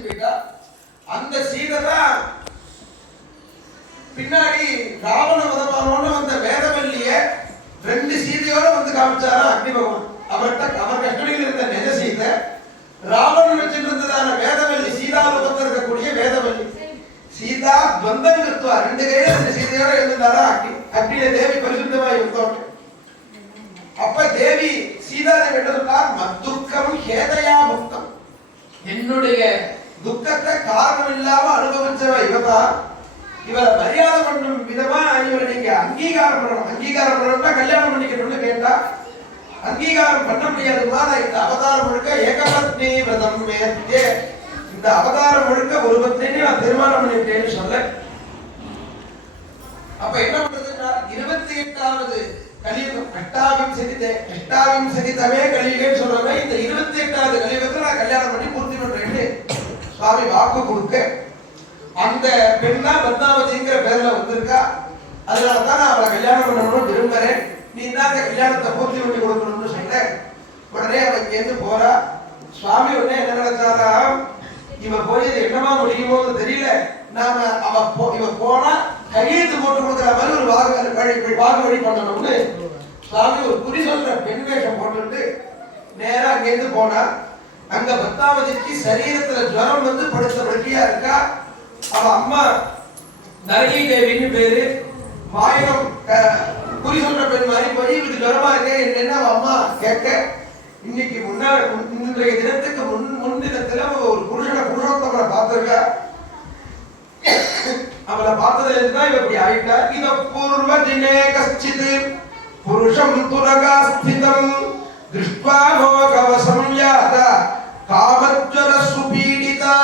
வச்சுட்டு போயிட்டா. அந்த சீதை தான் பின்னாடி ராவண வதமானோன்னு வந்த வேதவல்லிய 2 சீதையோட வந்து காமிச்சாரா அக்னி பகவான். அவர் கஸ்டடியில் இருந்த நிஜ சீதை, ராவணன் வச்சுட்டு இருந்ததான வேதவல்லி, சீதாரூபத்தில் இருக்கக்கூடிய வேதவல்லி. சீதா துவந்தம் கிருத்வா 2 கையில அந்த சீதையோட இருந்தாரா அக்னியில தேவி பரிசுத்தமா இருந்தோம். அப்ப தேவி சீதாதேவி என்ன சொன்னார்? மத்துக்கம் ஹேதயா முக்தம், என்னுடைய துக்கத்தை காரணம் இல்லாம அனுபவிச்சவ இவதான். இவரை மரியாதை பண்ணும் விதமா இவரை நீங்க அங்கீகாரம் பண்ணணும். அங்கீகாரம் பண்ணணும்னா கல்யாணம் பண்ணிக்கணும்னு கேட்டா அங்கீகாரம் பண்ண முடியாதுமா. இந்த அவதாரம் முழுக்க ஏகபத்னி விரதம் மேற்கே, இந்த அவதாரம் முழுக்க ஒரு பத்னி நான் திருமணம் பண்ணிட்டேன்னு சொல்ல. அப்ப என்ன பண்றதுன்னா 28வது கலியுகம், அஷ்டாவிம்சதிதமே கலியுகன்னு சொல்றவே, இந்த 28வது கலியுகத்தை நான் கல்யாணம் பண்ணி பூர்த்தி பண்றேன்னு சுவாமி வாக்கு கொடுக்க, அந்த பெண்ணா பத்மாவதிங்கிற பேர்ல வந்திருக்கா. அதனாலதான் நான் அவளை கல்யாணம் பண்ணணும்னு விரும்புறேன், நீ தான் கல்யாணத்தை பூர்த்தி பண்ணி கொடுக்கணும்னு சொன்னேன். உடனே அவன் இங்கேருந்து போறா. சுவாமி உடனே என்ன நினைச்சாரா, இவ போய் இது என்னமா முடியுமோன்னு தெரியல, நாம இவ போனா கையெழுத்து போட்டு கொடுக்குற மாதிரி ஒரு வாக்கு வழி பண்ணணும்னு சுவாமி ஒரு குறி சொல்ற பெண் வேஷம் போட்டு நேரா அங்கேருந்து போனா. அங்க பத்மாவதிக்கு சரீரத்துல ஜுரம் வந்து படுத்த படுக்கையா இருக்கா. அவ அம்மா நரகி தேவின்னு பேரு. வாயிலம் குறி சொல்ற பெண் மாதிரி போய் இவருக்கு ஜுரமா இருக்கேன் என்னன்னா அவ அம்மா கேட்க, இன்னைக்கு இன்றைய தினத்துக்கு முன்தினத்துல ஒரு புருஷோத்தமனை பார்த்திருக்கா. அவளை பார்த்ததுல இருந்தா இவ இப்படி ஆயிட்டா. இத பூர்வ தினே கச்சித் புருஷம் துரகாஸ்திதம் திருஷ்ட்வா லோகவசம் யாதா காமஜ்வர சுபீடிதா.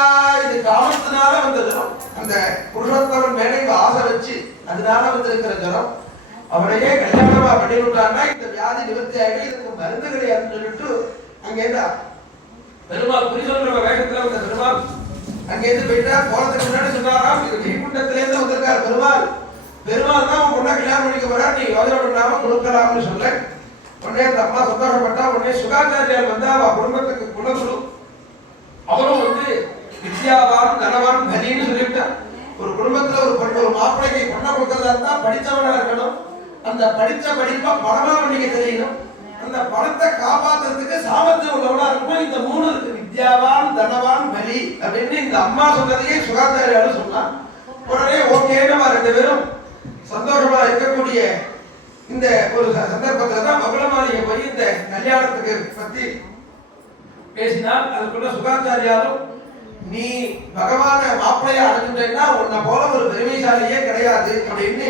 இது காமத்தினால வந்த ஜுரம். அந்த புருஷோத்தமன் மேலே ஆசை வச்சு அதனால வந்திருக்கிற ஜுரம். அவனையே கல்யாணமா பண்ணிவிட்டான்னா இந்த வியாதி நிவர்த்தி ஆகிட்டு இதுக்கு மருந்து கிடையாதுன்னு சொல்லிட்டு அங்கேருந்தா பெருமாள் குறி சொல்ற வேகத்துல வந்த பெருமாள் அங்கேருந்து போயிட்டா. போறதுக்கு முன்னாடி சொன்னாராம், இது வைகுண்டத்திலேருந்து வந்திருக்காரு பெருமாள். பெருமாள் தான் உன் பொண்ணை கல்யாணம் பண்ணிக்க போறா, நீ யோசனை பண்ணாம கொடுக்கலாம்னு சொல்ல. உடனே அந்த அம்மா சந்தோஷப்பட்டா. உடனே சுகாச்சாரியார் வந்து அவ குடும்பத்துக்கு குலகுரு. அவரும் வந்து வித்யாவான் தனவான் பலின்னு சொல்லிவிட்டான். ஒரு குடும்பத்துல ஒரு மாப்பிள்ளைக்கு பொண்ணை கொடுக்கறதா இருந்தா படித்தவனா இருக்கணும். அந்த படித்த படிப்பை பணமா பண்ணிக்க தெரியணும். அந்த பணத்தை காப்பாத்துறதுக்கு சாமர்த்தியம் உள்ளவனா இருக்கணும். இந்த 3 இருக்கு, வித்யாவான் தனவான் பலி அப்படின்னு இந்த அம்மா சொன்னதையே சுகாச்சாரியாரும் சொன்னான். உடனே ஓகேன்னு 2 பேரும் சந்தோஷமா இருக்கக்கூடிய இந்த ஒரு சந்தர்ப்பத்துல தான் பகுளமாளிகை போய் இந்த கல்யாணத்துக்கு பத்தி பேசினால். அதுக்குள்ள சுகாச்சாரியாரும், நீ பகவான மாப்பிள்ளையா அடைஞ்சுட்டேன்னா உன்னை போல ஒரு பெருமைசாலியே கிடையாது அப்படின்னு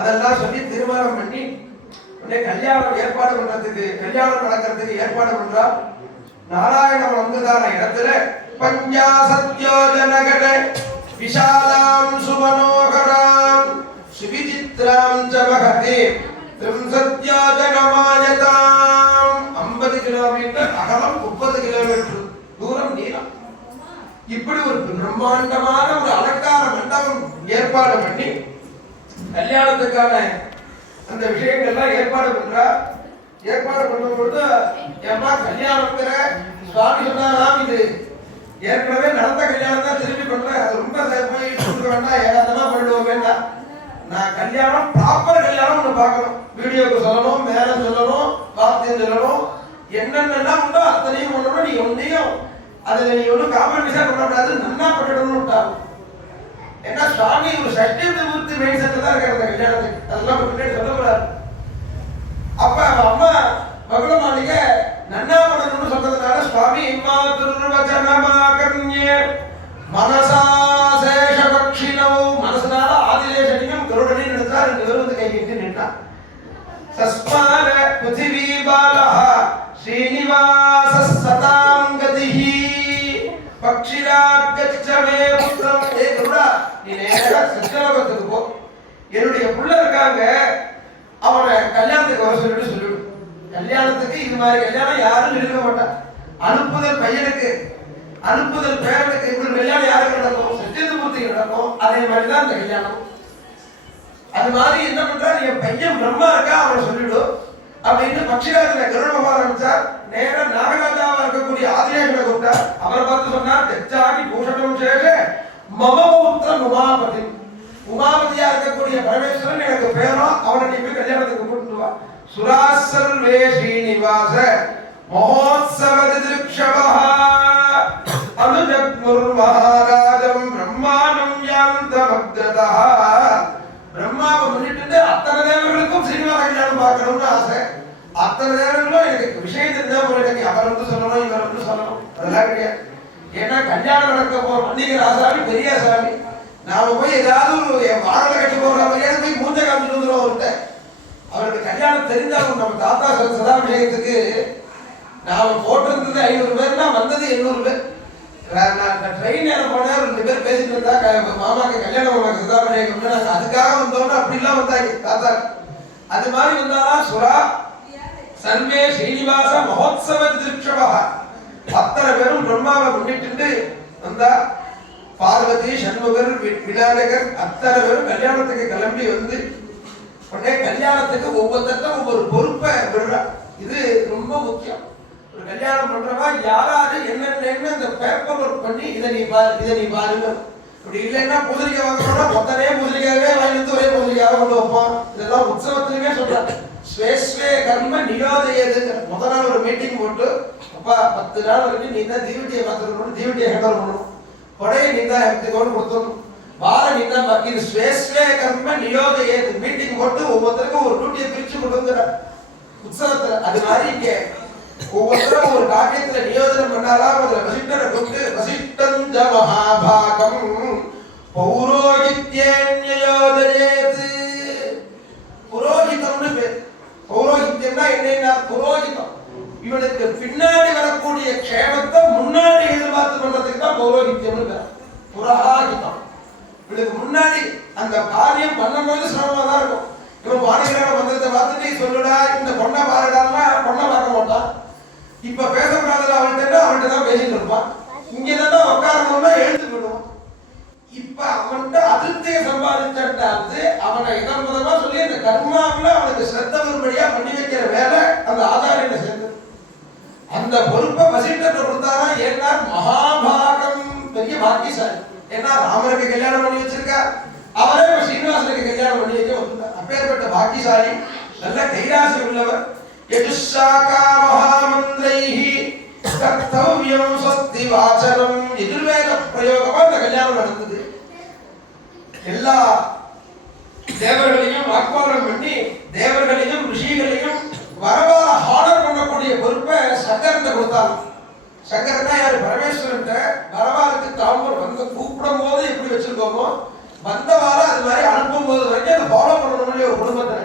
அதெல்லாம் சொல்லி திருமணம் பண்ணி உடனே கல்யாணம் ஏற்பாடு பண்றதுக்கு, கல்யாணம் நடக்கிறதுக்கு ஏற்பாடு பண்றா. நாராயணம் வந்ததான இடத்துல பஞ்சாசத்யோஜனகட விஷாலாம் சுமனோகராம் சுவிசித்ராம் ஜமகதே திரிம்சத்யோஜனமாயதாம். 50 கிலோமீட்டர் அகலம், 30 கிலோமீட்டர் தூரம் நீளம். இப்படி ஒரு பிரம்மாண்டமான ஒரு அலங்கார மண்டபம் ஏற்பாடு பண்ணி கல்யாணத்துக்கான அந்த விஷயங்கள்லாம் ஏற்பாடு பண்றா. ஏற்பாடு பண்ணும்போது ஏமா கல்யாணம்ங்கிற சுவாமி சொன்னாராம், இது ஏற்கனவே நடந்த கல்யாணம் தான் திரும்பி பண்றேன், அது ரொம்ப போய் கொடுக்க வேண்டாம், ஏகாந்தமா பண்ணிடுவோம் வேண்டாம். நான் கல்யாணம் ப்ராப்பர் கல்யாணம் ஒன்று பார்க்கணும், வீடியோக்கு சொல்லணும், மேல சொல்லணும், வார்த்தையும் சொல்லணும், என்னென்னலாம் உண்டோ அத்தனையும் பண்ணணும். நீ ஒன்றையும் அதுல நீ ஒன்றும் காம்ப்ரமைஸா பண்ணக்கூடாது, நன்னா பண்ணிடணும்னு விட்டாங்க. ஏன்னா சுவாமி ஒரு சஷ்டி விபூர்த்தி மெயின் செட்டில் தான் இருக்காரு அந்த கல்யாணத்துக்கு, அதெல்லாம் பின்னாடி சொல்லக்கூடாது. அப்ப அம்மா பகுளமாளிகை நன்னா பண்ணணும்னு சொன்னதுனால சுவாமி மனசா சேஷபக்ஷினோ, மனசனால ஆதிலேஷனையும் கருடனையும் நினைச்சா 2 பேரும் வந்து கை கட்டி நின்றான். சஸ்மான பிருத்திவி பாலஹ ஸ்ரீனிவாச சதாம் கதிஹி பக்ஷிராகச்சமே புத்ரம். ஏ கருடா, நீ நேரா சத்யலோகத்துக்கு போ, என்னுடைய புள்ள இருக்காங்க, அவனை கல்யாணத்துக்கு வர சொல்லிவிடு. கல்யாணத்துக்கு இது மாதிரி கல்யாணம் யாரும் இருக்க மாட்டான். அனுப்புதல் பையனுக்கு, அனுப்புதல் பேரனுக்கு. இப்படி கல்யாணம் யாருக்கு நடக்கும்? சத்தியமூர்த்திக்கு நடக்கும். அதே மாதிரிதான் இந்த கல்யாணம். அது மாதிரி என்ன பண்றா, என் பையன் பிரம்மா இருக்கா, அவனை சொல்லிவிடும். அப்படின்னு பட்சிராஜனை கருணமாக ஆரம்பிச்சார். நேரம் நாகராஜாவா இருக்கக்கூடிய ஆதிரேஷனை கூப்பிட்டார். அவரை பார்த்து சொன்னார், தெச்சாகி பூஷணம் சேஷ மமபுத்திரம் உமாபதி. உமாபதியா இருக்கக்கூடிய பரமேஸ்வரன் எனக்கு பேரும், அவனை நீ போய் கல்யாணத்துக்கு கூப்பிட்டு வா. சுராசர்வே ஸ்ரீனிவாச மகோத்சவ திருக்ஷவஹ அனுஜக்முர் மகாராஜம் பிரம்மாணம் யாந்தமக்ரதஹ. பிரம்மாவை முன்னிட்டு அத்தனை தேவர்களுக்கும் ஸ்ரீனிவாச கல்யாணம் பார்க்கணும்னு ஆசை. அத்தனை தேவர்களும் எனக்கு விஷயம் தெரிஞ்சா போல, எனக்கு அவர் வந்து சொல்லணும் இவர் வந்து சொல்லணும் அதெல்லாம் கிடையாது. ஏன்னா கல்யாணம் நடக்க போறோம் அன்னைக்கு ராசாமி பெரிய சாமி, நாம போய் ஏதாவது ஒரு வாழலை கட்டி போடுற மாதிரியாவது போய் மூஞ்ச காமிச்சுட்டு வந்துடும் அவர்கிட்ட. அவருக்கு கல்யாணம் தெரிஞ்சாலும் நம்ம தாத்தா சதாபிஷேகத்துக்கு நாம போட்டிருந்தது 500 பேர்னா வந்தது 800 பேர். ட்ரெயின் ஏற போனா 2 பேர் பேசிட்டு இருந்தா மாமாக்கு கல்யாணம் மாமாக்கு சதாபிஷேகம், நாங்க அதுக்காக வந்தோம்னு அப்படிலாம் வந்தாங்க தாத்தா. அது மாதிரி வந்தாலும் சுரா சர்வே ஸ்ரீனிவாச மகோத்சவ திருக்ஷவஹ அத்தனை பேரும் பிரம்மாவை முன்னிட்டு வந்தா. பார்வதி சண்முகர் விநாயகர் அத்தனை பேரும் கல்யாணத்துக்கு கிளம்பி வந்து உடனே கல்யாணத்துக்கு ஒவ்வொருத்தரும் ஒவ்வொரு பொறுப்பை விடுறா. இது ரொம்ப முக்கியம். ஒரு கல்யாணம் பண்றவா யாராரு என்னென்ன இந்த பேப்பர் ஒர்க் பண்ணி இதை நீ பாருங்க. இப்படி இல்லைன்னா பூஜைக்காய் வாங்கணும்னா மொத்தமே பூஜைக்காகவே வாங்கிட்டு ஒரே பூஜைக்காக கொண்டு வைப்போம். இதெல்லாம் உற்சவத்திலுமே சொல்றாங்க. ஸ்வேஸ்வே கர்ம நியோதயது. முதல் நாள் ஒரு மீட்டிங் போட்டு, அப்பா 10 நாள் வரைக்கும் நீ தான் தீவட்டியை பார்த்துக்கணும், தீவட்டியை ஹேண்டல் பண்ணணும், கொடையை நீ தான் எடுத்துக்கோன்னு கொடுத்துடணும், வார நீ தான் பாக்கி. இது ஸ்வேஸ்வே கர்ம நியோதயது. மீட்டிங் போட்டு ஒவ்வொருத்தருக்கும் ஒரு டியூட்டியை பிரிச்சு கொடுக்குற உற்சவத்துல. அது மாதிரி இங்க ஒவ்வொருத்தரும் ஒரு காரியத்துல நியோஜனம் பண்ணாலாம். அதுல வசிஷ்டரை கொண்டு வசிஷ்டஞ்ச மகாபாகம் பௌரோகித்யேன்யோதயேத். புரோகிதம்னு பேர். பௌரோகித்யம்னா என்னன்னா புரோகிதம். இவனுக்கு பின்னாடி வரக்கூடிய க்ஷேமத்தை முன்னாடி எதிர்பார்த்து பண்றதுக்கு தான் பௌரோகித்யம்னு பேர். புரஹாகிதம். இவனுக்கு முன்னாடி அந்த காரியம் பண்ணும்போது சிரமமா தான் இருக்கும். இவன் வாணிகிராம மந்திரத்தை பார்த்துட்டு சொல்லுடா இந்த பொண்ணை பாருடான்னா பொண்ணை பார்க்க மாட்டான். இப்ப பேசக்கூடாதுல அவன்கிட்ட தான் பேசிட்டு இருப்பான். இங்கதான் உட்காரணும்னா எழுந்து விடுவான். இப்ப அவன்கிட்ட அதிருப்தியை சம்பாதிச்சாவது அவனை இதம்பதமா சொல்லி அந்த கர்மாவில அவனுக்கு சிரத்த வரும்படியா பண்ணி வைக்கிற வேலை அந்த ஆதாரியில சேர்ந்து அந்த பொறுப்பை வசிஷ்டர் கொடுத்தாரா. ஏன்னா மகாபாகம் பெரிய பாக்கியசாலி. ஏன்னா ராமருக்கு கல்யாணம் பண்ணி வச்சிருக்கா, அவரே ஸ்ரீனிவாசனுக்கு கல்யாணம் பண்ணி வைக்க வந்தார். அப்பேற்பட்ட பாக்கியசாலி, நல்ல கைராசி உள்ளவர். யஜுஷாகா மகாமந்திரைஹி கர்த்தவ்யம் ஸ்வஸ்தி வாசனம். எதிர்வேத பிரயோகமா அந்த கல்யாணம் நடந்தது. எல்லா தேவர்களையும் வாக்குவாதம் பண்ணி தேவர்களையும் ரிஷிகளையும் வரவால ஹானர் பண்ணக்கூடிய பொறுப்பை சங்கரத்தை கொடுத்தாங்க. சங்கரன்னா யாரு? பரமேஸ்வரன். வரவாளுக்கு தாம்பூர் வந்து கூப்பிடும் போது எப்படி வச்சிருக்கோமோ வந்தவார அது மாதிரி அனுப்பும் போது வரைக்கும் அதை ஃபாலோ பண்ணணும். ஒரு குடும்பத்துல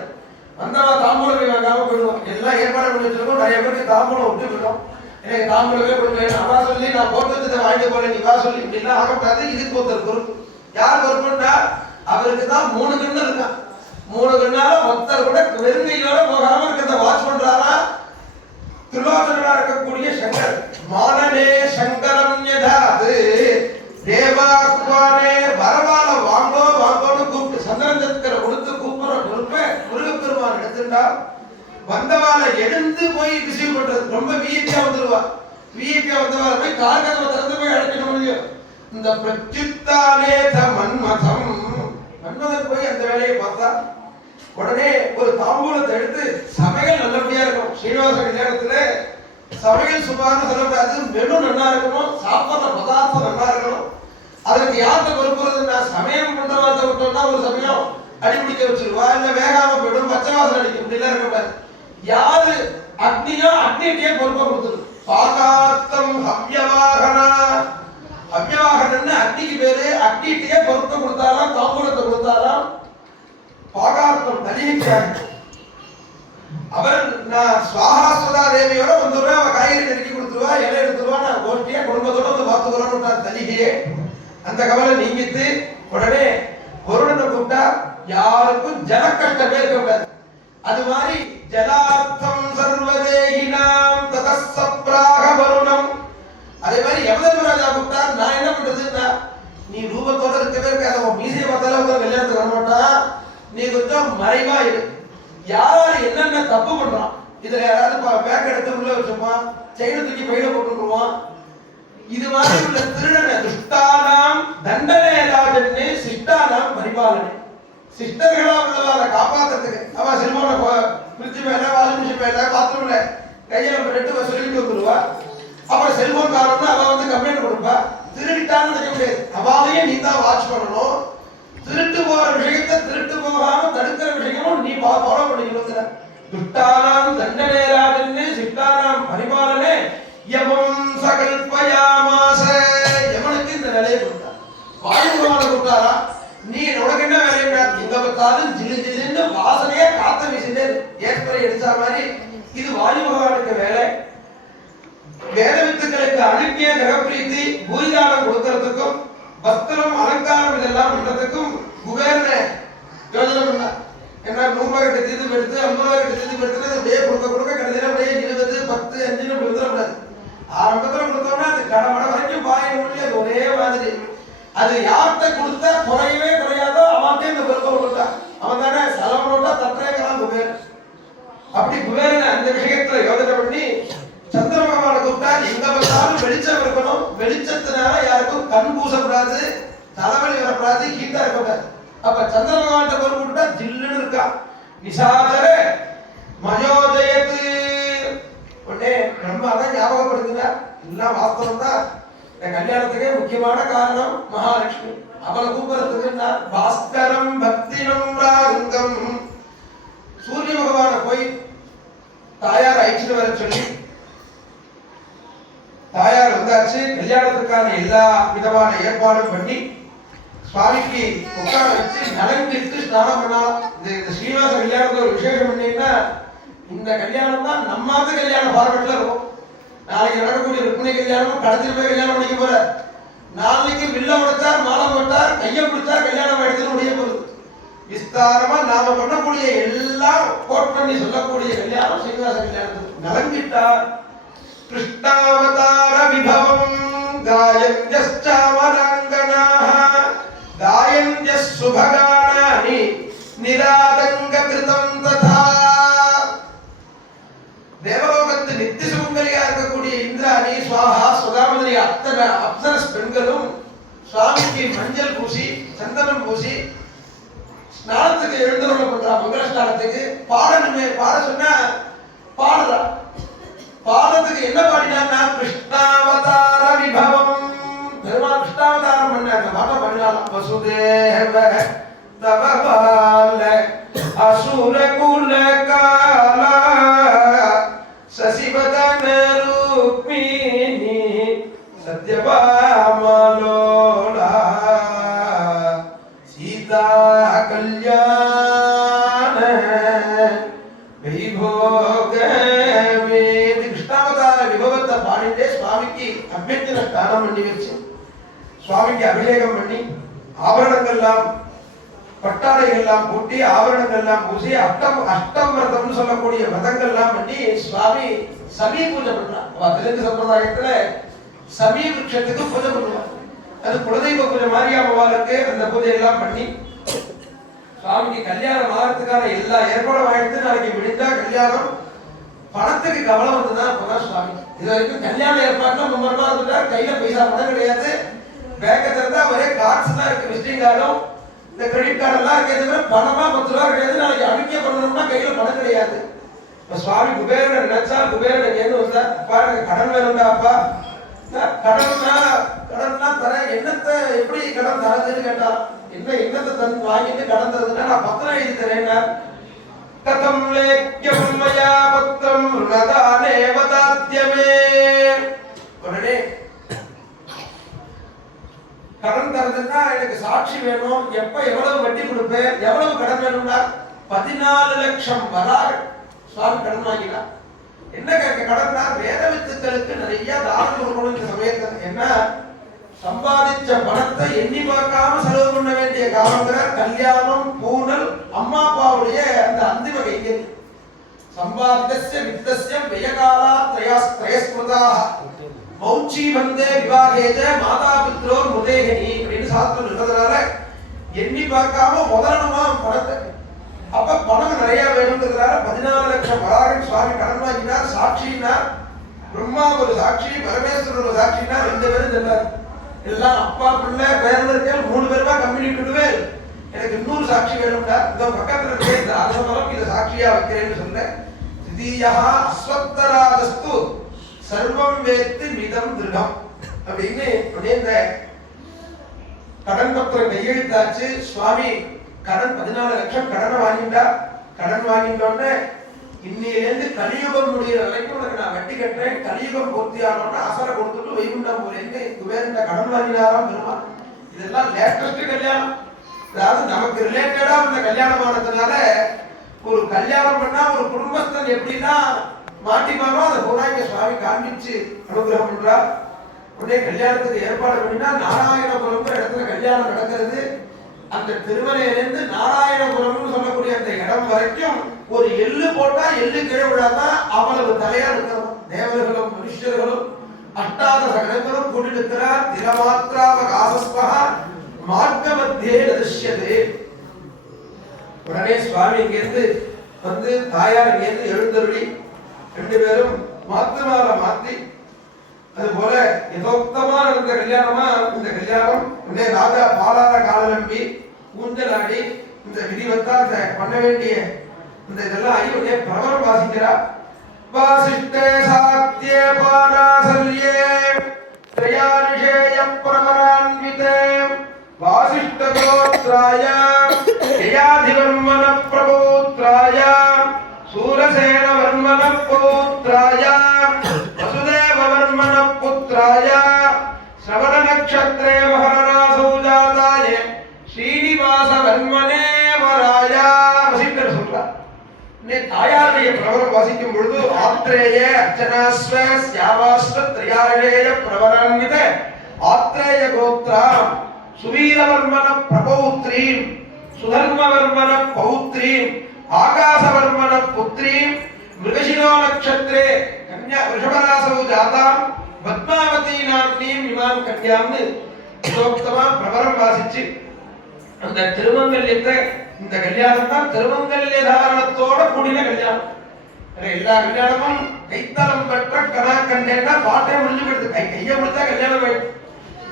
வந்தவா தாம்பூலம் வாங்காம போயிடுவோம். எல்லாம் ஏற்பாடு பண்ணி வச்சிருக்கோம். நிறைய பேருக்கு தாம்பூலம் விட்டு போயிடும். எனக்கு தாம்பூலமே கொடுக்கல, அவா சொல்லி நான் போட்டு வச்சதை வாங்கிட்டு போறேன், நீ வா சொல்லி இப்படிலாம் ஆகக்கூடாது. இதுக்கு ஒருத்தர் பொறுப்பு. யார் பொறுப்புன்னா அவருக்கு தான் 3 கண்ணு இருக்கான். 3 கண்ணால ஒருத்தர் கூட வெறுங்கையோட போகாம இருக்கிறத வாட்ச் பண்றாரா திருவாசகனா இருக்கக்கூடிய சங்கர். மானனே சங்கரம் யதாது தேவாக்குவானே. வரவால வாங்கோ வாங்கோன்னு கூப்பிட்டு சந்திரஞ்சத்திர கொடுத்து கூப்பிடுற பொறுப்பை முருகப்பெருமான் எடுத்துட்டா. வந்தவால எழுந்து போய் ரிசீவ் பண்றது. ரொம்ப விஐபியா வந்துருவா. விஐபியா வந்தவால போய் கார்கதவை திறந்து போய் அழைக்கணும் முடியும். இந்த பிரத்யுத்தாலேத மன்மதம். மன்மதன் போய் அந்த வேலையை பார்த்தா உடனே ஒரு தாம்பூலத்தை எடுத்து சமையல் நல்லபடியா இருக்கும். ஸ்ரீனிவாச கல்யாணத்துல சமையல் சுமார்னு சொல்லக்கூடாது, மெனு நல்லா இருக்கணும், சாப்பிட்ற பதார்த்தம் நல்லா இருக்கணும். அதற்கு யார்கிட்ட பொறுப்புறதுன்னா சமயம் பண்றவாட்ட விட்டோம்னா ஒரு சமயம் அடிப்பிடிக்க வச்சிருவா, இல்ல வேகாம போயிடும், பச்சை வாசனை அடிக்கும், இப்படிலாம் இருக்கக்கூடாது. யாரு அக்னியோ அக்னிகிட்டே பொறுப்பை கொடுத்துரு. பாகார்த்தம் ஹவ்யவாகனா. ஹவ்யவாகனன்னு அக்னிக்கு பேரு. அக்னிகிட்டே பொறுப்பை கொடுத்தாராம், தாம்பூலத்தை கொடுத்தாராம். பாகார்த்தம் தலிகிட்டாங்க. அவர் நான் சுவாஹாஸ்வதா தேவியோட வந்துடுவேன், அவன் காய்கறி நெருக்கி கொடுத்துருவா, இலை எடுத்துருவா, நான் கோஷ்டியா குடும்பத்தோட வந்து பார்த்துக்கிறோன்னு தலிகையே. அந்த கவலை நீங்கிட்டு உடனே வருணனை கூப்பிட்டா யாருக்கும் ஜல கஷ்டமே இருக்கக்கூடாது. அது மாதிரி ஜலார்த்தம் சர்வதேகினாம் ததஸ்ஸப்ராக வருணம். அதே மாதிரி யமதர்மராஜா கூப்பிட்டா நான் என்ன பண்றதுன்னா, நீ ரூபத்தோட இருக்கவே இருக்காத, உன் மீசையை பார்த்தாலும் கல்யாணத்துக்கு வரமாட்டான், நீ கொஞ்சம் மறைவா இரு. யாராரு என்னென்ன தப்பு பண்றான் செயினை தூக்கி பையில போட்டுருவான். இது மாதிரி உள்ள திருடனை துஷ்டானாம் தண்டனை ராஜன்னு சிஷ்டானாம் பரிபாலனை. சிஸ்டர்களா உள்ளவார காப்பாத்துறதுக்கு அவன் செல்போனை பிரிட்ஜ் மேல வாஷிங் மிஷின் மேல பாத்ரூம்ல கையில ரெட்டு சொல்லிட்டு வந்துருவா. அப்புறம் செல்போன் காரணம்னா அவன் வந்து கம்ப்ளைண்ட் கொடுப்பா. திருடிட்டான்னு நினைக்க முடியாது, அவளையே நீ தான் வாட்ச் பண்ணணும். திருட்டு போற விஷயத்தை திருட்டு போகாம தடுக்கிற விஷயமும் நீ ஃபாலோ பண்ணிக்கணுங்கிற. துஷ்டானாம் தண்டனை ராஜன்னு சிஷ்டானாம் பரிபாலனே யமம் சகல்பயாமாச. யமனுக்கு இந்த வேலையை கொடுத்தார், வாயு பகவானை கொடுத்தாரா. நீ உனக்கு என்ன வேலை? எங்க பார்த்தாலும் ஜிலு ஜிலுன்னு வாசனையே காத்த வீசிட்டு ஏற்பரை எடுத்த மாதிரி இது வாயு பகவானுக்கு வேலை. வேத வித்துக்களுக்கு அனுப்பிய கிரகப்பிரீத்தி பூரிதானம் கொடுக்கறதுக்கும் வஸ்திரம் அலங்காரம் இதெல்லாம் பண்றதுக்கும் குபேரனை யோஜனை பண்ண. ஏன்னா 100 ரூபாய் கிட்ட தீர்த்து எடுத்து 50 ரூபாய் கிட்ட தீர்த்து எடுத்து அப்படியே கொடுக்க கடைசியில் அப்படியே 20, 10, 5 கொடுத்துடக்கூடாது. ஆரம்பத்துல கொடுத்தோம்னா அது கடமடை வரைக்கும் பாயிண்ட் பண்ணி அது ஒரே மாதிரி. அது யார்கிட்ட கொடுத்தா குறையவே குறையாதோ அவன்கிட்ட இந்த பொறுப்பை கொடுத்தா. அவன் தானே செலவு நோட்டா தப்பேக்கிறான் குபேரன். அப்படி குபேரன் அந்த விஷயத்துல யோஜனை பண்ணி சந்திர பகவானை கூப்பிட்டா எங்க பார்த்தாலும் வெளிச்சம் இருக்கணும். வெளிச்சத்தினால யாருக்கும் கண் பூசக்கூடாது, தலைவலி வரக்கூடாது, ஹீட்டா இருக்கக்கூடாது. அப்ப சந்திர பகவான் பொறுப்பு விட்டா ஜில்லுன்னு இருக்கா. நிசாதர மயோஜயத்து உடனே பிரம்மா தான் ஞாபகப்படுத்தினார். எல்லாம் வாஸ்தவம் தான். இந்த கல்யாணத்துக்கே முக்கியமான காரணம் மகாலட்சுமி. அவளை கூப்பிடுறதுக்கு பாஸ்கரம் பக்தினம் ராங்கம். சூரிய பகவானை போய் தாயார் அழைச்சிட்டு வர சொல்லி தாயார் வந்தாச்சு. கல்யாணத்துக்கான எல்லா விதமான ஏற்பாடும் பண்ணி சுவாமிக்கு உட்கார வச்சு நலங்கிட்டு ஸ்நானம் பண்ணலாம். இந்த ஸ்ரீனிவாச கல்யாணத்துல ஒரு விசேஷம் பண்ணீங்கன்னா இந்த கல்யாணம் தான் நம்மாத்து கல்யாண ஃபார்மேட்ல இருக்கும். நாளைக்கு நடக்கக்கூடிய ருக்மிணி கல்யாணம் கடத்திட்டு போய் கல்யாணம் பண்ணிக்க போற. நாளைக்கு வில்ல உடைத்தார், மாலை போட்டார், கையை பிடித்தார், கல்யாணம் எடுத்து முடிய போகுது. விஸ்தாரமா நாம பண்ணக்கூடிய எல்லாம் கோட் பண்ணி சொல்லக்கூடிய கல்யாணம் ஸ்ரீனிவாச கல்யாணத்துக்கு. நலங்கிட்டார் கிருஷ்ணாவதார விபவம் காயஞ்சஸ்சாமரங்கநாஹ காயஞ்சஸ் சுபகானானி நிராதங்க கிருதம் ததா. தேவலோகத்து நித்திய சுமங்கலியா இருக்கக்கூடிய இந்திராணி சுவாஹா சுதாமதி அத்தனை அப்சரஸ் பெண்களும் சுவாமிக்கு மஞ்சள் பூசி சந்தனம் பூசி ஸ்நானத்துக்கு எழுந்தருள பண்றா. மங்கள ஸ்நானத்துக்கு பாடணுமே, பாட சொன்னா பாடுறா. பாடத்துக்கு என்ன பாடினா கிருஷ்ணாவதார விபவம். பெருமாள் கிருஷ்ணாவதாரம் பண்ணாங்க, பாடம் பண்ணலாம். வசுதேவ தவபால அசுர குல காலா சசிவதன ரூபிணி சத்யபாமலோலா சீதா கல்யாண வைபோகமே. கிருஷ்ணாவதார விபவத்தை பாடிட்டே சுவாமிக்கு அபியர்த்தனை ஸ்நானம் பண்ணி வச்சு சுவாமிக்கு அபிஷேகம் பண்ணி ஆபரணங்கள்லாம் பட்டாடைகள்லாம் பூட்டி ஆபரணங்கள்லாம் பூசி அஷ்டம் விரதம்னு சொல்லக்கூடிய விரதங்கள்லாம் பண்ணி சுவாமி சமீ பூஜை பண்றான். தெலுங்கு சம்பிரதாயத்துல சமீ விருட்சத்துக்கு பூஜை பண்ணுவான். அது குலதெய்வ பூஜை மாரியாமவாளுக்கு அந்த பூஜை எல்லாம் பண்ணி சுவாமிக்கு கல்யாணம் ஆகிறதுக்கான எல்லா ஏற்பாடும் ஆயிடுத்து. நாளைக்கு விடிந்தா கல்யாணம். பணத்துக்கு கவலை வந்துதான் அப்பதான் சுவாமி. இது வரைக்கும் கல்யாண ஏற்பாடுலாம் மும்மரமா இருந்துட்டா. கையில பைசா பணம் கிடையாது. பேங்க திறந்தா ஒரே கார்ட்ஸ் தான் இருக்கு, விசிட்டிங் கார்டும் இந்த கிரெடிட் கார்டு எல்லாம் இருக்கிறது. பணமா 10 ரூபா கிடையாது. நாளைக்கு அனுப்பிய பண்ணணும்னா கையில பணம் கிடையாது. இப்ப சுவாமி குபேரனை நினைச்சா குபேரன் எங்கேருந்து வந்தா பாருங்க, கடன் வேணும்டா அப்பா. கடன்னா தர என்னத்தை எப்படி கடன் தரதுன்னு கேட்டா என்னத்தை தந்து வாங்கிட்டு கடன் தரதுன்னா நான் பத்திரம் எழுதி தரேன்னா கதம் லேக்யம் மயா பத்திரம் ருணதானே வதாத்யமே. உடனே கடன் தரதுன்னா எனக்கு சாட்சி வேணும். எப்ப எவ்வளவு வட்டி கொடுப்பேன், எவ்வளவு கடன் வேணும்னா 14 லட்சம் வராக சுவாமி கடன் வாங்கினா. என்ன கடன்னா வேத வித்துக்களுக்கு நிறைய தானம் கொடுக்கணும். இந்த சமயத்துல என்ன சம்பாதிச்ச பணத்தை எண்ணி பார்க்காம செலவு பண்ண வேண்டிய காலங்கிற கல்யாணம், பூனல், அம்மா அப்பாவுடைய அந்த அந்திம கைங்கரி. சம்பாதித்தஸ்ய வித்தஸ்ய வியகாலா த்ரயஸ்மிருதாக மௌச்சி வந்தே விவாகேஜ மாதா பித்ரோர் முதேகனி அப்படின்னு சாஸ்திரம் இருக்கிறதுனால எண்ணி பார்க்காம முதலணுமா பணத்தை. அப்ப பணம் நிறைய வேணுங்கிறதுனால 14 லட்சம் வராகன் சுவாமி கடன் வாங்கினார். சாட்சியினார் பிரம்மா ஒரு சாட்சி, பரமேஸ்வரர் ஒரு சாட்சினா 2 பேரும் சொன்னார். எல்லாம் அப்பா பிள்ளை பேரன் இருக்கேன் 3 பேருமா கம்பெனி விடுவேன், எனக்கு இன்னொரு சாட்சி வேணும்டா, இந்த பக்கத்துல இருக்க இந்த ஆசிரமம் இதை சாட்சியா வைக்கிறேன்னு சொன்னேன். திதியா அஸ்வத்தராதஸ்து சர்வம் வேத்து மிதம் திருடம் அப்படின்னு இந்த கடன் பத்திரம் கையெழுத்தாச்சு. சுவாமி கடன் 14 லட்சம் கடனை வாங்கிட்டா. கடன் வாங்கிட்டோன்னு இன்னையிலேருந்து கலியுகம் முடிகிற வரைக்கும் உனக்கு நான் வட்டி கட்டுறேன், கலியுகம் பூர்த்தி ஆனோன்னா அசரை கொடுத்துட்டு வைகுண்டம் போறேன்னு குபேரன் கடன் வாங்கினாராம் பெருமாள். இதெல்லாம் லேட்டஸ்ட் கல்யாணம், அதாவது நமக்கு ரிலேட்டடா இந்த கல்யாணம் ஆனதுனால ஒரு கல்யாணம் பண்ணா ஒரு குடும்பஸ்தன் எப்படின்னா மாட்டிப்பானோ அதை பூராங்க சுவாமி காண்பிச்சு அனுகிரகம் பண்றா. உடனே கல்யாணத்துக்கு ஏற்பாடு பண்ணினா நாராயணபுரம்ங்கிற இடத்துல கல்யாணம் நடக்கிறது. அந்த திருமலையிலிருந்து நாராயணபுரம்னு சொல்லக்கூடிய அந்த இடம் வரைக்கும் ஒரு எள்ளு போட்டா எள்ளு கீழே விழாம அவ்வளவு தலையா இருக்கிறோம். தேவர்களும் மனுஷர்களும் அஷ்டாத சகலங்களும் கூட்டிருக்கிறார். திரமாத்திராவகாசஸ்பா மார்க்க மத்தியே நதிஷ்யதே. உடனே சுவாமி இங்கிருந்து வந்து தாயார் இங்கிருந்து எழுந்தருளி 2 பேரும் மாத்துமால மாத்தி, அது போல யதோக்தமா நடந்த கல்யாணமா இந்த கல்யாணம். உடனே ராஜா பாலார காலம்பி ஊஞ்சலாடி இந்த விதிவத்தா பண்ண வேண்டிய இந்த இதெல்லாம் ஆகி உடனே பிரபலம் வாசிக்கிறார். வாசிஷ்டே சாத்தியே பாராசல்யே திரயாரிஷேய பிரமரான்விதே வாசிஷ்ட கோத்ராய யயாதிவர்மன பிரபோத்ராய சூரசேன வர்மன பௌத்ராய வசுதேவவர்மன புத்ராய ஸ்ரவண நக்ஷத்ரே மகரநாசௌ ஜாதாய ஸ்ரீனிவாச வர்மனே வராய வசிஷ்டர் சொல்றார். தாயாருடைய பிரபலம் வாசிக்கும் பொழுது ஆத்ரேய அர்ச்சனாஸ்வ ஸ்யாவாஸ்வ திரயாரேய பிரபலான்வித ஆத்ரேய கோத்ராம் சுவீரவர்மன பிரபௌத்ரீம் சுதர்மவர்மன பௌத்ரீம் ஆகாசவர்மன புத்ரீம் மிருகசிரோ நக்ஷத்ரே கன்யா ரிஷபராசௌ ஜாதாம் பத்மாவதி நாம்னீம் இமாம் கன்யாம்னு சோக்தமா பிரபலம் வாசிச்சு அந்த திருமங்கல்யத்தை, இந்த கல்யாணம் தான் திருமங்கல்ய தாரணத்தோட கூடின கல்யாணம். எல்லா கல்யாணமும் கைத்தலம் பெற்ற கனா கண்டேன்னா பாட்டே முடிஞ்சு போயிடுது. கைய முடிச்சா கல்யாணம் ஆயிடுது.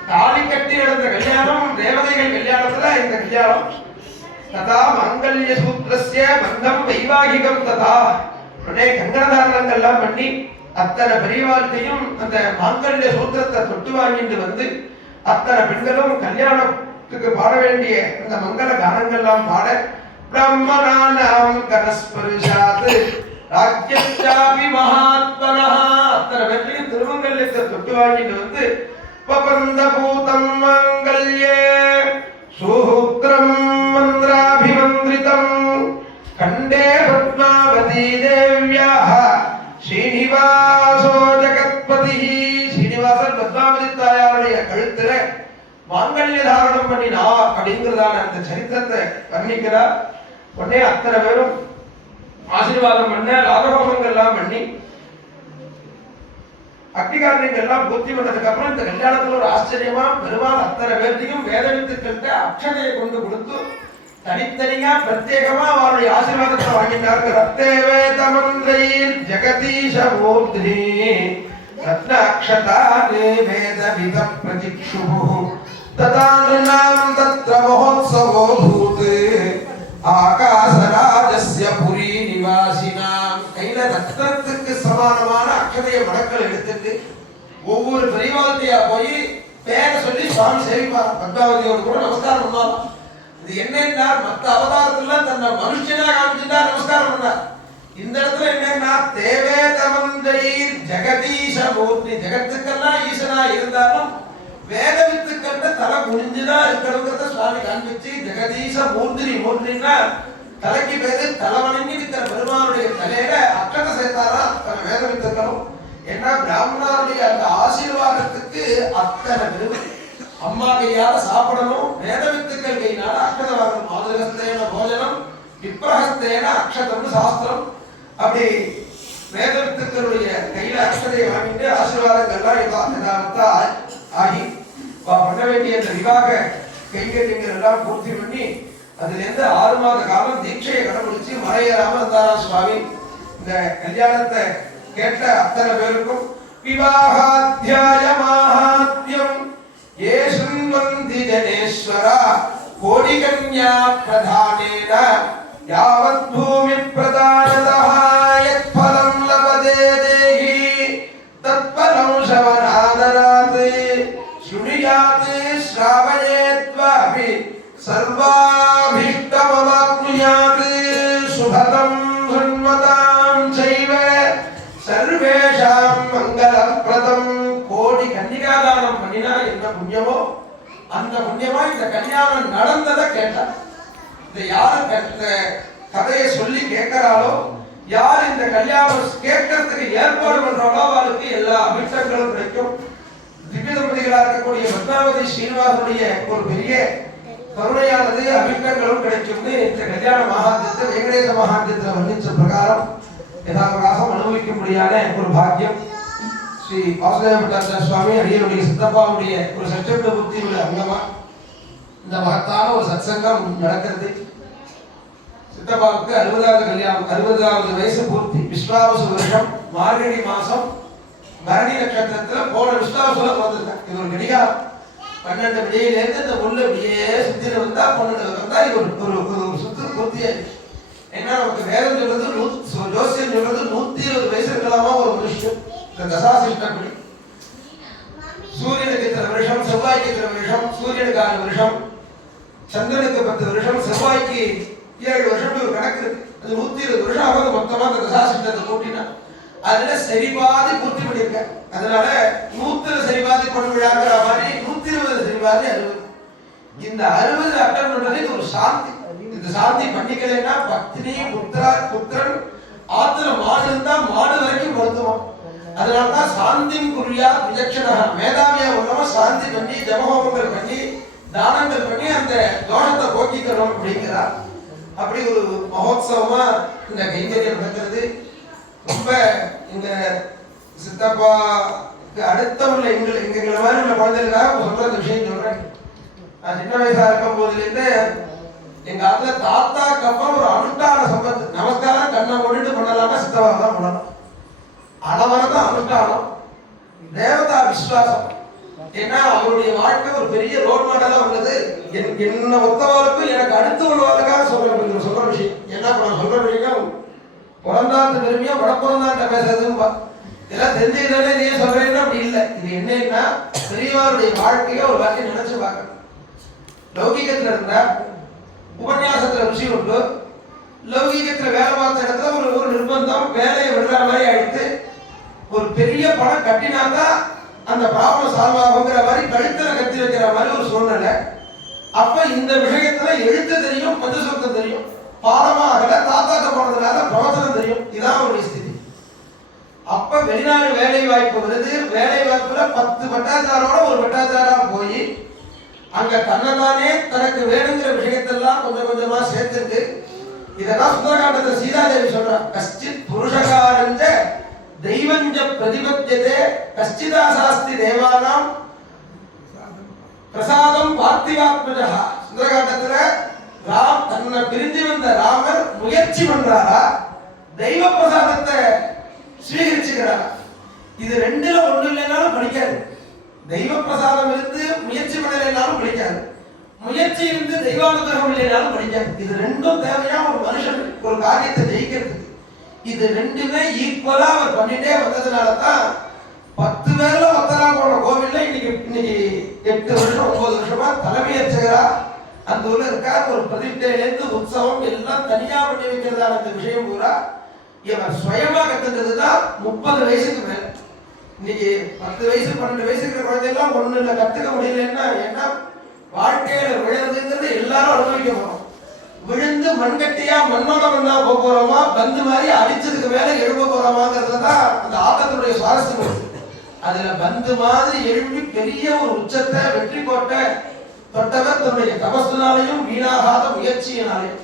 தாலி கட்டி நடந்த கல்யாணம் தேவதைகள் கல்யாணத்துல இந்த கல்யாணம். ததா மங்கல்ய சூத்திரஸ்ய பந்தம் வைவாகிகம் ததா. உடனே கங்கணதாரணங்கள்லாம் பண்ணி அத்தனை பெரியவாழ்த்தையும் அந்த மாங்கல்ய சூத்திரத்தை தொட்டு வாங்கிட்டு வந்து அத்தனை பெண்களும் கல்யாணத்துக்கு பாட வேண்டிய இந்த மங்கள கானங்கள்லாம் பாட பிரம்மணானாம் கரஸ்பர்ஷாத் ராஜ்யச்சாபி மகாத்மனஹ அத்தனை பேரையும் திருமங்கல்யத்தை தொட்டு வாங்கிட்டு வந்து பபந்த பூதம் மங்கல்யே சூத்ரம் மந்திராபிமந்திரிதம் கண்டே பத்மாவதி தேவ்யாஹ ஸ்ரீனிவாசோ ஜகத்பதி. ஸ்ரீனிவாசன் பத்மாவதி தாயாருடைய கழுத்துல மாங்கல்ய தாரணம் பண்ணினா அப்படிங்கிறதான அந்த சரித்திரத்தை வர்ணிக்கிறார். உடனே அத்தனை பேரும் ஆசீர்வாதம் பண்ண ராஜஹோமங்கள்லாம் பண்ணி அக்னிகாரணிகள் எல்லாம் பூர்த்தி பண்ணதுக்கு அப்புறம் இந்த கல்யாணத்துல ஒரு ஆச்சரியமா பெருமாள் அத்தனை பேர்த்தையும் வேதவித்துக்கிட்ட அக்ஷதையை கொண்டு கொடுத்து தனித்தனியா பிரத்யேகமா அவருடைய ஆசீர்வாதத்தை வாங்கிட்டார்கள். ரத்தே வேதமந்திரைர் ஜெகதீஷ மூர்த்தி ரத்னாக்ஷதானே வேதவித பிரதிக்ஷுபு ததானுநாம் தத்ர மஹோத்சவோ பூத் ஆகாசராஜஸ்ய புரி நிவாசினாம். கையில ரத்னத்துக்கு சமானமான அக்ஷதைய மடக்கள் எடுத்துட்டு ஒவ்வொரு பெரியவாழ்த்தையா போய் பேரை சொல்லி சுவாமி சேவிப்பார். பத்மாவதியோடு கூட நமஸ்காரம் பண்ணுவாங்க. இது என்னன்னா மற்ற அவதாரத்துல தன்னை மனுஷனா காமிச்சுட்டா நமஸ்காரம் பண்ணார். இந்த இடத்துல என்னன்னா தேவே தமஞ்சைர் ஜெகதீஷ மூர்த்தி, ஜெகத்துக்கெல்லாம் ஈசனா இருந்தாலும் வேதவித்துக்கள்கிட்ட தலை குனிஞ்சுதான் இருக்கணுங்கிறத சுவாமி காண்பிச்சு ஜெகதீஷ மூர்த்தினி. மூர்த்தினா தலைக்கு பேரு தலை வணங்கி இருக்கிற பெருமானுடைய தலையில அக்கறை சேர்த்தாரா அத்தனை வேதவித்துக்களும். ஏன்னா பிராமணருடைய அந்த ஆசீர்வாதத்துக்கு அத்தனை பெருமை. அம்மா கையால சாப்பிடணும், வேதவித்துக்கள் கையினால அக்ஷத வாங்கணும். மாதுகஸ்தேன போஜனம் விப்ரஹஸ்தேன அக்ஷதம்னு சாஸ்திரம். அப்படி வேதவித்துக்களுடைய கையில அக்ஷதையை வாங்கிட்டு ஆசீர்வாதங்கள்லாம் யதார்த்தா ஆகி பண்ண வேண்டிய அந்த விவாக கைங்கரியங்கள் எல்லாம் பூர்த்தி பண்ணி அதுல இருந்து 6 மாத காலம் தீட்சையை கடைபிடிச்சு மறையேறாம இருந்தாரா சுவாமி. இந்த கல்யாணத்தை கேட்ட அத்தனை பேருக்கும் विवाहाध्याय माहात्म्यं ये शृण्वन्ति जनेश्वरा कोटिकन्या प्रधानेन यावत् भूमि प्रदानतः यत्फलं लभते देहि तत्फलं श्रवणादरात् शृणुयात् श्रावयेत्वापि सर्वाभीष्टमवाप्नुयात् शुभतं शृण्वतां चैव सर्वेषां मङ्गलप्रदं கோடி கன்னிகாதானம் பண்ணினா என்ன புண்ணியமோ அந்த புண்ணியமா இந்த கல்யாணம் நடந்ததை கேட்டார். இந்த யாரு கதையை சொல்லி கேட்கிறாளோ, யார் இந்த கல்யாணம் கேட்கறதுக்கு ஏற்பாடு பண்றாங்களோ அவளுக்கு எல்லா அபிஷங்களும் கிடைக்கும். திவ்ய தம்பதிகளா இருக்கக்கூடிய பத்மாவதி ஸ்ரீனிவாசனுடைய ஒரு பெரிய கருணையானது அபிஷங்களும் கிடைக்கும்னு இந்த கல்யாண மகாத்தியத்தை வெங்கடேச மகாத்தியத்தில் வர்ணிச்ச பிரகாரம் யதாபிரகாசம் அனுபவிக்க முடியாத ஒரு பாக்கியம் ஸ்ரீ வாசுதேவ பட்டாச்சார சுவாமி அடியனுடைய சித்தப்பாவுடைய ஒரு சட்டமன்ற புத்தியுடைய அங்கமா இந்த மகத்தான ஒரு சத்சங்கம் நடக்கிறது. சித்தப்பாவுக்கு 60வது கல்யாணம், 60வது வயசு பூர்த்தி. விஸ்வாவசு வருஷம் மார்கழி மாசம் பரணி நட்சத்திரத்துல போன விஸ்வாவசுல பிறந்திருக்காங்க. இது ஒரு கடிகாரம். 12 விடியிலேருந்து இந்த முள்ள அப்படியே சுத்திட்டு வந்தா 12 வந்தா இது ஒரு சுத்து பூர்த்தியாச்சு. ஏன்னா நமக்கு வேதம் சொல்றது ஜோசியம் சொல்றது 120 வயசு இருக்கலாமா ஒரு மனுஷன். இந்த தசாசிஷ்டப்படி சூரியனுக்கு இத்தனை வருஷம், செவ்வாய்க்கு இத்தனை வருஷம், சூரியனுக்கு 6 வருஷம், சந்திரனுக்கு 10 வருஷம், செவ்வாய்க்கு 7 வருஷம் ஒரு கணக்கு இருக்கு. அது 120 வருஷம் ஆகுது மொத்தமா இந்த தசாசிஷ்டத்தை கூட்டினா. அதுல சரிபாதி பூர்த்தி பண்ணியிருக்க. அதனால 100 சரிபாதி கொண்டு விழாங்கிற மாதிரி 120 சரிபாதி 60. இந்த 60 அட்டன் பண்றது ஒரு சாந்தி. இந்த சாந்தி பண்ணிக்கலைன்னா பத்னி புத்திரன் ஆத்துல மாடு இருந்தா மாடு வரைக்கும் பொருத்துவோம். அதனாலதான் சாந்திம் குறியா விலட்சணா மேதாவியா உள்ளவ சாந்தி பண்ணி ஜபஹோமங்கள் பண்ணி தானங்கள் பண்ணி அந்த தோஷத்தை போக்கிக்கணும் அப்படிங்கிறார். அப்படி ஒரு மகோத்சவமா இந்த கைங்கரியம் நடக்கிறது. ரொம்ப இந்த சித்தப்பாக்கு அடுத்த உள்ள எங்களை மாதிரி உள்ள குழந்தைகளுக்காக சொல்ற விஷயம் சொல்றேன். நான் சின்ன வயசா இருக்கும் போதுலேருந்து எங்க ஆத்துல தாத்தாக்கு அப்புறம் ஒரு அனுஷ்டான சம்பத்து. நமஸ்காரம் கண்ணை மூடிட்டு பண்ணலாம்னா சித்தப்பா தான் பண்ணணும். அளவரதான் அனுஷ்டானம், தேவதா விஸ்வாசம். ஏன்னா அவருடைய வாழ்க்கை ஒரு பெரிய ரோல் மாடலா உள்ளது. என்ன ஒத்தவர்களுக்கும் எனக்கு அடுத்து உள்ளவர்களுக்காக சொல்ற விஷயம். ஏன்னா நான் சொல்ற விஷயம் பிறந்தாந்த பெருமையா வடப்பிறந்தாண்ட பேசுறதுன்னு இதெல்லாம் தெரிஞ்சுக்கிட்டாலே நீ சொல்றேன்னா அப்படி இல்லை. இது என்னன்னா பெரியவருடைய வாழ்க்கையை ஒரு வாக்கியம் நினைச்சு பார்க்கணும். லௌகிகத்துல இருந்தா உபன்யாசத்துல ருசி உண்டு. லௌகிகத்துல வேலை பார்த்த இடத்துல ஒரு நிர்பந்தம், வேலையை விடுற மாதிரி ஆயிடுத்து. ஒரு பெரிய பணம் கட்டினாதான் அந்த ப்ராப்ளம் சால்வ் ஆகுங்கிற மாதிரி கழுத்துல கட்டி வைக்கிற மாதிரி ஒரு சூழ்நிலை. அப்ப இந்த விஷயத்துல எழுத்து தெரியும், பஞ்சசூக்தம் தெரியும், பாடமாகல தாத்தாட்ட போனதுனால பிரவச்சனம் தெரியும். இதான் ஒரு ஸ்திதி. அப்ப வெளிநாடு வேலை வாய்ப்பு வருது. வேலை வாய்ப்புல 10 பட்டாச்சாரோட ஒரு பட்டாச்சாரா போய் அங்க தன்னைத்தானே தனக்கு வேணுங்கிற விஷயத்தெல்லாம் கொஞ்சம் கொஞ்சமா சேர்த்துட்டு இதெல்லாம் சுந்தரகாண்டத்துல சீதாதேவி சொல்றா. கஷ்டித் புருஷகாரஞ்ச தெய்வஞ்ச பிரதிபத்தியதே கஷ்டிதாசாஸ்தி தேவானாம் பிரசாதம் பார்த்திவாத்மஜா. சுந்தரகாண்டத்துல ராம் தன்னை பிரிஞ்சு வந்த ராமர் முயற்சி பண்றாரா, தெய்வ பிரசாதத்தை ஸ்வீகரிச்சுக்கிறாரா. இது ரெண்டுல ஒண்ணு இல்லைனாலும் படிக்காது. தெய்வ பிரசாதம் இருந்து முயற்சி பண்ணலைனாலும் படிக்காது, முயற்சி இருந்து தெய்வானுகிரகம் இல்லைனாலும் படிக்காது. இது ரெண்டும் தேவையா ஒரு மனுஷன் ஒரு காரியத்தை ஜெயிக்கிறதுக்கு. இது ரெண்டுமே ஈக்குவலா அவர் பண்ணிட்டே வந்ததுனாலதான் 10 பேர்ல ஒத்தரா போன கோவில்ல இன்னைக்கு 8 வருஷம் 9 வருஷமா தலைமை அர்ச்சகரா அந்த ஊர்ல இருக்கா. ஒரு பிரதிஷ்டையிலேருந்து உற்சவம் எல்லாம் தனியா பண்ணி வைக்கிறதான அந்த விஷயம் பூரா இவர் சுயமா கத்துன்றதுதான் 30 வயசுக்கு மேல. இன்னைக்கு 10 வயசு 12 வயசு இருக்கிற குழந்தையெல்லாம் ஒண்ணு இல்லை கத்துக்க முடியலன்னா. ஏன்னா வாழ்க்கையில விழுறதுங்கிறது எல்லாரும் அனுபவிக்க போறோம். விழுந்து மண்கட்டியா மண்ணோட மண்ணா போக போறோமா, பந்து மாதிரி அடிச்சதுக்கு மேல எழுப்ப போறோமாங்கிறதுதான் அந்த ஆட்டத்தினுடைய சுவாரஸ்யம். அதுல பந்து மாதிரி எழுப்பி பெரிய ஒரு உச்சத்தை வெற்றி கோட்டை தொட்டவர் தன்னுடைய தபஸ்துனாலையும் வீணாகாத முயற்சியினாலையும்.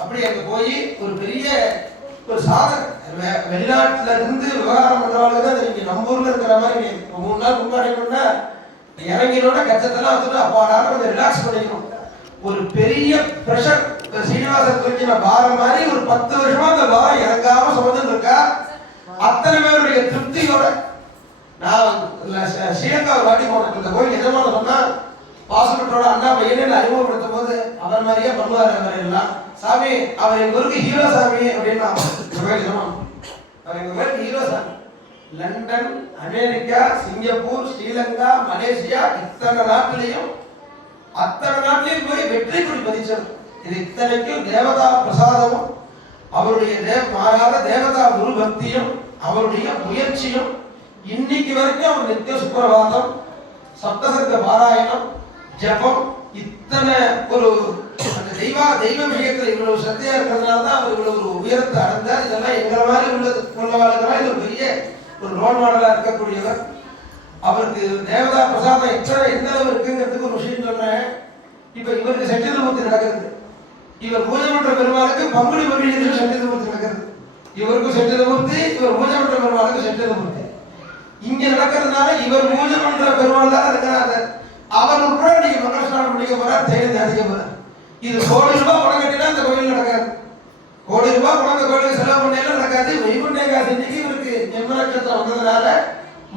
அப்படி அங்க போய் ஒரு பெரிய ஒரு சாதனை. வெளிநாட்டுல இருந்து விவகாரம் பண்றவங்களுக்கு தான் நீங்க நம்ம ஊர்ல இருக்கிற மாதிரி 3 நாள் முன்னாடி பண்ணா இறங்கினோட கச்சத்தெல்லாம் வந்துட்டு அப்பாடான கொஞ்சம் ரிலாக்ஸ் பண்ணிக்கணும். ஒரு பெரிய பிரஷர் சீனிவாசன் தூக்கின பாரம் மாதிரி ஒரு 10 வருஷமா அந்த பாரம் இறங்காம சுமந்துட்டு இருக்கா. அத்தனை பேருடைய திருப்தியோட நான் ஸ்ரீலங்கா ஒரு வாட்டி போனேன். இந்த கோயில் எதமான சொன்னா பாசுபட்டோட அண்ணா பையனே அறிமுகப்படுத்தும் போது அவர் மாதிரியே பண்ணுவார். அவர் எல்லாம் சாமி அவர் எங்க ஊருக்கு ஹீரோ சாமி அப்படின்னா அவர் எங்க ஊருக்கு ஹீரோ சாமி. London, America, Singapore, Sri Lanka, Malaysia இத்தனை நாட்டிலையும் போய் வெற்றி கொடி பதிச்சது. இது இத்தனைக்கும் தேவதா பிரசாதமும் அவருடைய மாறாத தேவதா குரு பக்தியும் அவருடைய முயற்சியும் இன்னைக்கு வரைக்கும் அவர் நித்திய சுப்பிரபாதம், சப்தசர்க்க பாராயணம், ஜபம் இத்தனை ஒரு அந்த தெய்வ விஷயத்துல இவ்வளவு சத்தையா இருக்கிறதுனால தான் அவர் இவ்வளவு ஒரு உயரத்தை அடைந்தார். இதெல்லாம் எங்களை மாதிரி உள்ளவாளுக்கெல்லாம் இது ஒரு பெரிய ஒரு ரோல் மாடலா இருக்கக்கூடியவர். அவருக்கு தேவதா பிரசாதம் எந்த அளவு இருக்குங்கிறதுக்கு ஒரு விஷயம் சொல்றேன். இப்ப இவருக்கு சட்டிதமூர்த்தி நடக்கிறது. இவர் பூஜை பண்ற பெருமாளுக்கு பங்குனி பங்குனி சட்டிதமூர்த்தி நடக்கிறது. இவருக்கு சட்டிதமூர்த்தி, இவர் பூஜை பண்ற பெருமாளுக்கு சட்டிதமூர்த்தி. இங்க நடக்கிறதுனால இவர் பூஜை பண்ற பெருமாள் தான் இருக்கிறாங்க. அவர் உட்பட நீங்க மங்களஸ்நானம் பண்ணிக்க போறார், தேடி அடிக்க போறார். இது கோடி ரூபாய் பணம் கட்டினா அந்த கோயில் நடக்காது. கோடி ரூபாய் பணம் அந்த கோயிலுக்கு செலவு பண்ணாலும் நடக்காது. வைகுண்ட ஏகாதசி இன்னைக்கு இவருக்கு ஜென்ம நட்சத்திரம் வந்ததுனால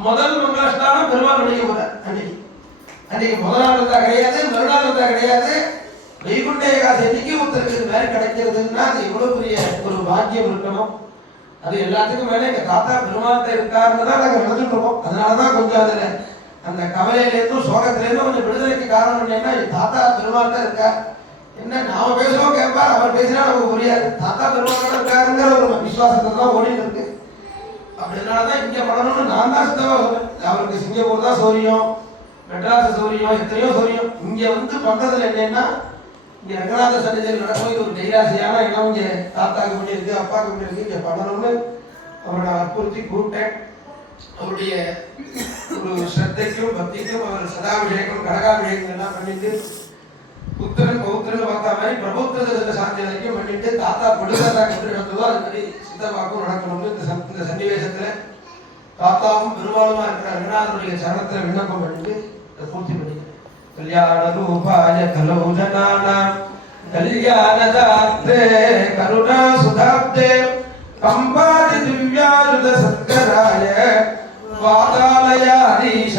முதல் மங்களஸ்நானம் பெருமாள் பண்ணிக்க போறார். அன்னைக்கு முதல் நாள் வந்தா கிடையாது, மறுநாள் வந்தா கிடையாது. வைகுண்ட ஏகாதசி இன்னைக்கு ஒருத்தருக்கு வேலை கிடைக்கிறதுன்னா அது எவ்வளவு பெரிய ஒரு பாக்கியம் இருக்கணும். அது எல்லாத்துக்கும் மேலே எங்க தாத்தா பெருமாள் இருக்காருன்னு தான் நாங்கள் நினைச்சுட்டு இருக்கோம். அதனாலதான் கொஞ்சம் அதுல அந்த கவலையிலேருந்தும் சோகத்திலேருந்தும் கொஞ்சம் விடுதலைக்கு காரணம் என்னன்னா தாத்தா பெருமாள் தான் இருக்கா. என்ன நாம பேசுறோம் கேட்பார், அவர் பேசினா நமக்கு புரியாது. தாத்தா பெருமாள் தான் இருக்காருங்கிற ஒரு விசுவாசத்தை தான் ஓடிட்டு இருக்கு. அப்படினாலதான் இங்க பண்ணணும்னு நான் தான் சித்தமா சொல்றேன். அவருக்கு சிங்கப்பூர் தான் சௌரியம், மெட்ராஸ் சௌரியம், எத்தனையோ சௌரியம். இங்க வந்து பண்றதுல என்னன்னா இங்க ரங்கநாத சன்னிதியில் நடக்கும் ஒரு கைராசியான இடம். இங்க தாத்தாக்கு பண்ணியிருக்கு, அப்பாவுக்கு பண்ணியிருக்கு, இங்க பண்ணணும்னு அவரோட வற்புறுத்தி கூப்பிட்டேன். அவருடைய ஒரு ஸ்ரத்தைக்கும் பக்திக்கும் அவர் சதாபிஷேகம், கடகாபிஷேகம் எல்லாம் பண்ணிட்டு புத்திரன் பௌத்திரன் பார்த்தா மாதிரி பிரபுத்திர சாந்தி வரைக்கும் பண்ணிட்டு தாத்தா பொடுதாத்தா எப்படி நடந்ததோ அது மாதிரி சித்தப்பாக்கும் நடக்கணும்னு இந்த சன்னிவேசத்துல தாத்தாவும் பெருமாளுமா இருக்கிற ரங்கநாதனுடைய சரணத்துல விண்ணப்பம் பண்ணிட்டு அதை பூர்த்தி பண்ணிட்டு கல்யாண ரூபாய கலோ ஜனானாம் கல்யாணதாத்ரே கருணா சுதாப்தே கம்பாதி திவ்யாருத சத்கராய வாதாலயாதீஷ